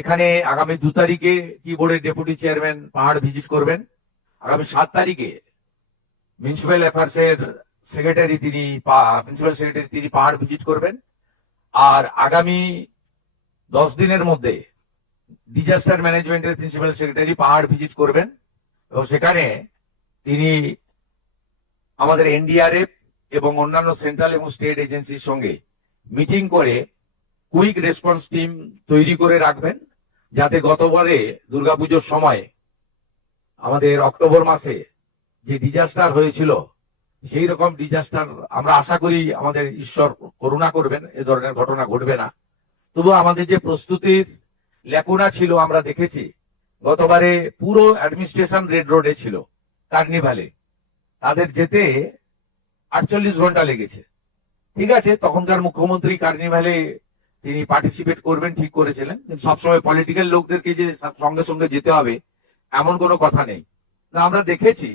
এখানে আগামী 2 তারিখে টি বোর্ডের ডেপুটি চেয়ারম্যান পাহাড় ভিজিট করবেন। আগামী 7 তারিখে মিউনিসিপ্যাল অ্যাফেয়ার্স এর সেক্রেটারি প্রিন্সিপাল সেক্রেটারি তিনি পাহাড় ভিজিট করবেন। আর আগামী 10 দিনের মধ্যে ডিজাস্টার ম্যানেজমেন্টের প্রিন্সিপাল সেক্রেটারি পাহাড় ভিজিট করবেন এবং সেখানে তিনি আমাদের এনডিআরএফ এবং অন্যান্য সেন্ট্রাল এবং স্টেট এজেন্সির সঙ্গে মিটিং করে কুইক রেসপন্স টিম তৈরি করে রাখবেন, যাতে গতবারে দুর্গাপুজোর সময় আমাদের অক্টোবর মাসে যে ডিজাস্টার হয়েছিল সেই রকম ডিজাস্টার আমরা আশা করি আমাদের ঈশ্বর করুণা করবেন, এ ধরনের ঘটনা ঘটবে না। তবু আমাদের যে প্রস্তুতির ল্যাকুনা ছিল আমরা দেখেছি, গতবারে পুরো অ্যাডমিনিস্ট্রেশন রেড রোডে ছিল কার্নিভালে, তাদের যেতে 48 ঘন্টা লেগেছে। ঠিক আছে, তখনকার মুখ্যমন্ত্রী কার্নিভালে তিনি পার্টিসিপেট করবেন ঠিক করেছিলেন, কিন্তু সবসময় পলিটিক্যাল লোকদেরকে যে সঙ্গে সঙ্গে যেতে হবে এমন কোনো কথা নেই। আমরা দেখেছি